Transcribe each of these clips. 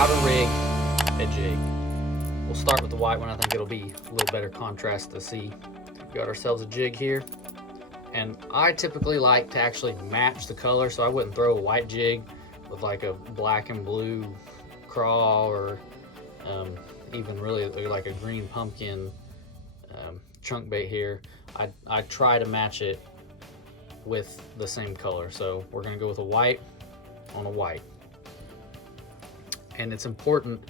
how to rig a jig. We'll start with the white one. I think it'll be a little better contrast to see. We've got ourselves a jig here, and I typically like to actually match the color, so I wouldn't throw a white jig with like a black and blue craw, or even really like a green pumpkin chunk bait here. I try to match it with the same color. So we're gonna go with a white on a white. And it's important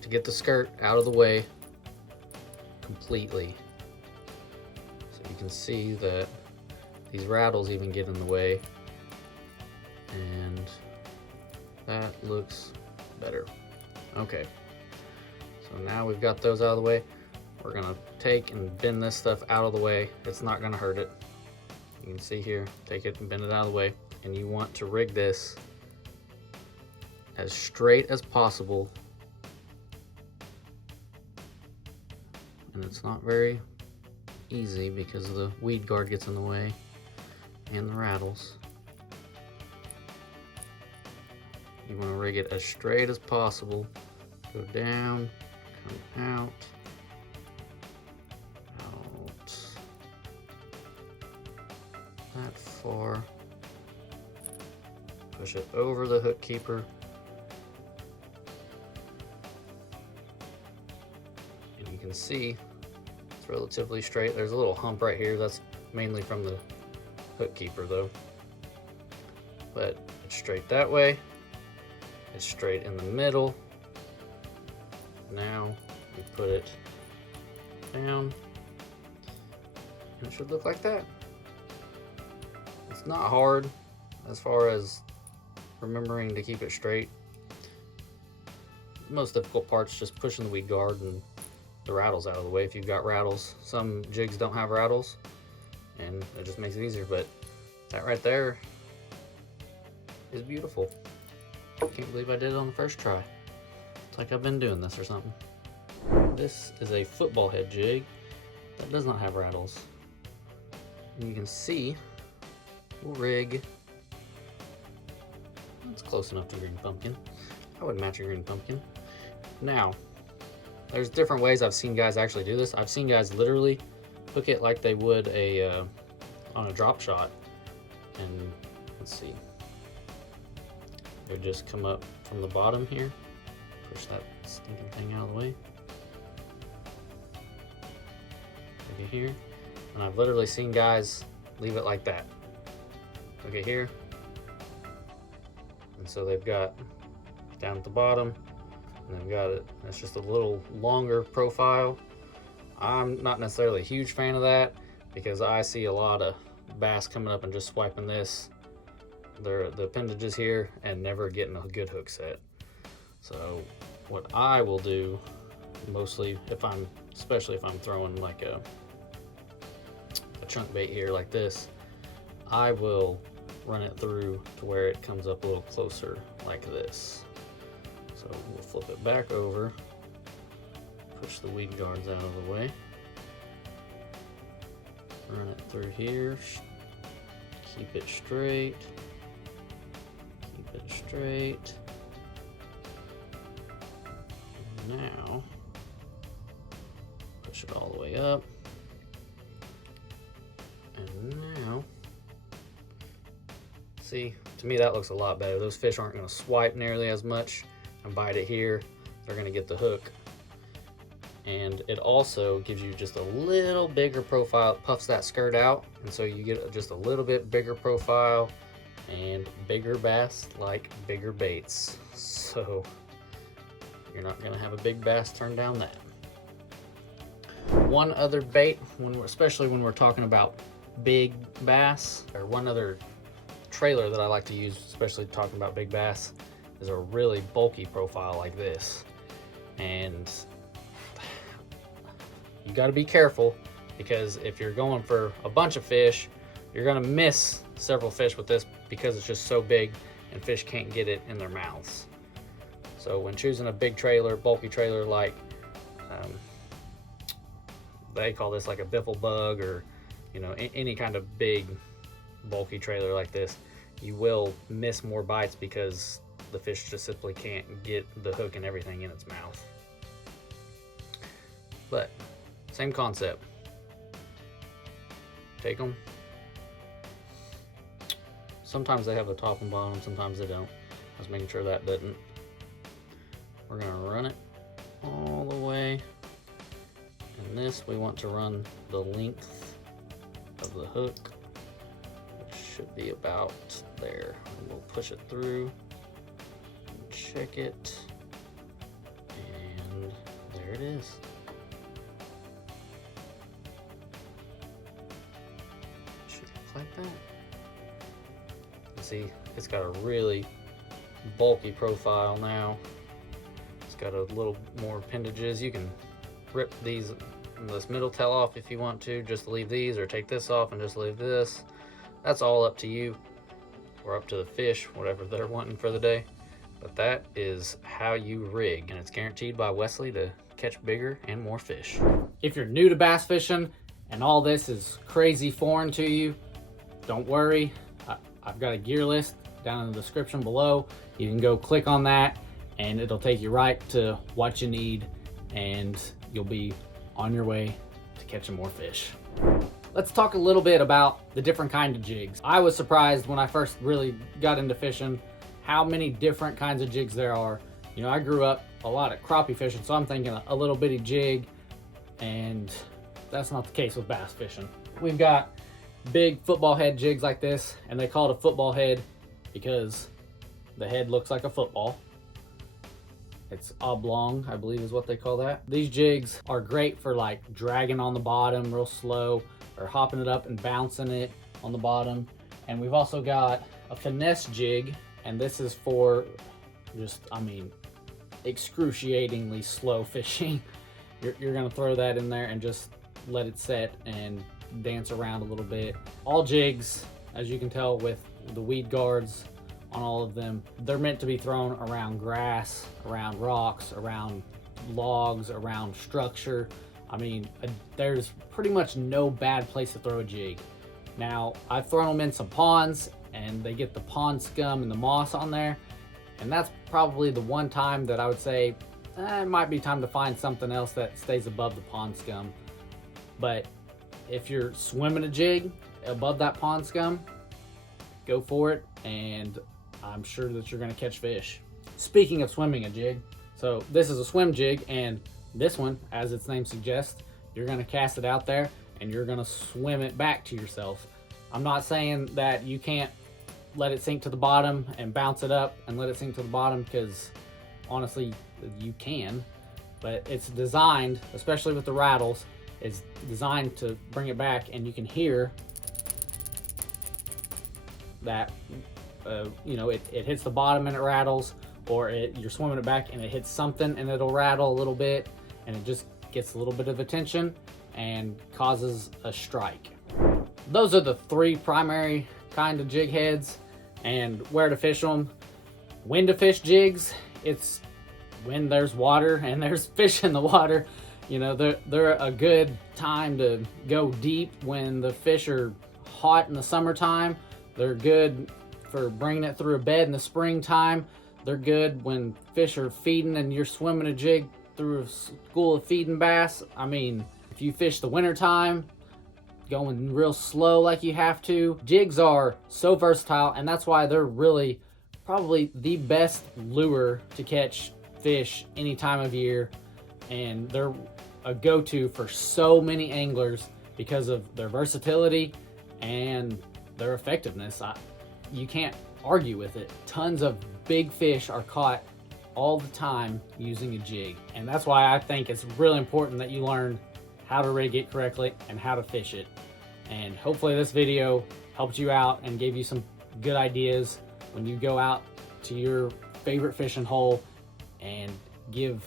to get the skirt out of the way completely. So you can see that these rattles even get in the way, and that looks better. Okay, so now we've got those out of the way. We're gonna take and bend this stuff out of the way. It's not gonna hurt it. You can see here, take it and bend it out of the way. And you want to rig this as straight as possible. And it's not very easy because the weed guard gets in the way and the rattles. You want to rig it as straight as possible. Go down, come out, that far. Push it over the hook keeper. And you can see it's relatively straight. There's a little hump right here. That's mainly from the hook keeper though. But it's straight that way. It's straight in the middle. Now we put it down, and it should look like that. It's not hard as far as remembering to keep it straight. The most difficult part's just pushing the weed guard and the rattles out of the way if you've got rattles. Some jigs don't have rattles, and it just makes it easier, but that right there is beautiful. Can't believe I did it on the first try. It's like I've been doing this or something. This is a football head jig that does not have rattles. And you can see we'll rig. It's close enough to green pumpkin. I would match a green pumpkin. Now, there's different ways I've seen guys actually do this. I've seen guys literally hook it like they would a on a drop shot. And let's see. They just come up from the bottom here. Push that stinking thing out of the way. Look at here. And I've literally seen guys leave it like that. Look at here. And so they've got down at the bottom, and they've got it. It's just a little longer profile. I'm not necessarily a huge fan of that because I see a lot of bass coming up and just swiping this, the appendages here, and never getting a good hook set. So what I will do mostly, especially if I'm throwing like a chunk bait here like this, I will run it through to where it comes up a little closer like this. So we'll flip it back over, push the weed guards out of the way, run it through here, keep it straight, keep it straight. Now push it all the way up, and now see, to me that looks a lot better. Those fish aren't going to swipe nearly as much and bite it here. They're going to get the hook, and it also gives you just a little bigger profile. It puffs that skirt out, and so you get just a little bit bigger profile, and bigger bass like bigger baits. So you're not going to have a big bass turn down that. One other bait, especially when we're talking about big bass, or one other trailer that I like to use, especially talking about big bass, is a really bulky profile like this. And you got to be careful, because if you're going for a bunch of fish, you're going to miss several fish with this because it's just so big and fish can't get it in their mouths. So when choosing a big trailer, bulky trailer, like they call this like a biffle bug, or any kind of big bulky trailer like this, you will miss more bites because the fish just simply can't get the hook and everything in its mouth. But same concept. Take them. Sometimes they have a top and bottom, sometimes they don't. I was making sure that didn't. We're gonna run it all the way. And this, we want to run the length of the hook, which should be about there. And we'll push it through, and check it, and there it is. Should look like that. See, it's got a really bulky profile now. It's got a little more appendages. You can rip this middle tail off if you want to, just leave these, or take this off and just leave this. That's all up to you, or up to the fish, whatever they're wanting for the day. But that is how you rig, and it's guaranteed by Wesley to catch bigger and more fish. If you're new to bass fishing and all this is crazy foreign to you, don't worry. I've got a gear list down in the description below. You can go click on that and it'll take you right to what you need, and you'll be on your way to catching more fish. Let's talk a little bit about the different kind of jigs. I was surprised when I first really got into fishing how many different kinds of jigs there are. You know, I grew up a lot at crappie fishing, so I'm thinking a little bitty jig, and that's not the case with bass fishing. We've got big football head jigs like this, and they call it a football head because the head looks like a football. It's oblong, I believe is what they call that. These jigs are great for like dragging on the bottom real slow, or hopping it up and bouncing it on the bottom. And we've also got a finesse jig, and this is for just, I mean, excruciatingly slow fishing. You're gonna throw that in there and just let it set and dance around a little bit. All jigs, as you can tell with the weed guards on all of them, they're meant to be thrown around grass, around rocks, around logs, around structure. I mean, there's pretty much no bad place to throw a jig. Now, I've thrown them in some ponds and they get the pond scum and the moss on there, and that's probably the one time that I would say it might be time to find something else that stays above the pond scum. But if you're swimming a jig above that pond scum, go for it, and I'm sure that you're gonna catch fish. Speaking of swimming a jig, so this is a swim jig, and this one, as its name suggests, you're gonna cast it out there and you're gonna swim it back to yourself. I'm not saying that you can't let it sink to the bottom and bounce it up and let it sink to the bottom, because honestly, you can, but it's designed, especially with the rattles, is designed to bring it back, and you can hear that you know, it hits the bottom and it rattles, or you're swimming it back and it hits something and it'll rattle a little bit, and it just gets a little bit of attention and causes a strike. Those are the three primary kind of jig heads, and where to fish them. When to fish jigs, it's when there's water and there's fish in the water. You know, they're a good time to go deep when the fish are hot in the summertime. They're good for bringing it through a bed in the springtime. They're good when fish are feeding and you're swimming a jig through a school of feeding bass. I mean, if you fish the wintertime, going real slow like you have to. Jigs are so versatile, and that's why they're really probably the best lure to catch fish any time of year, and they're a go-to for so many anglers because of their versatility and their effectiveness. You can't argue with it. Tons of big fish are caught all the time using a jig, and that's why I think it's really important that you learn how to rig it correctly and how to fish it. And hopefully this video helped you out and gave you some good ideas when you go out to your favorite fishing hole and give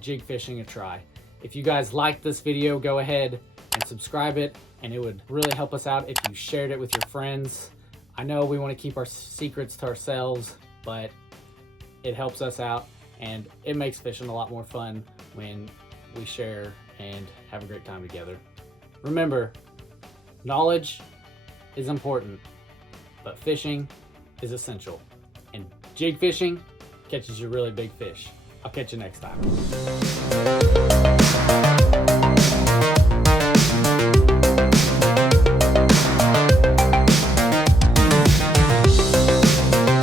jig fishing a try. If you guys liked this video, go ahead and subscribe it, and it would really help us out if you shared it with your friends. I know we want to keep our secrets to ourselves, but it helps us out, and it makes fishing a lot more fun when we share and have a great time together. Remember, knowledge is important, but fishing is essential. And jig fishing catches you really big fish. I'll catch you next time.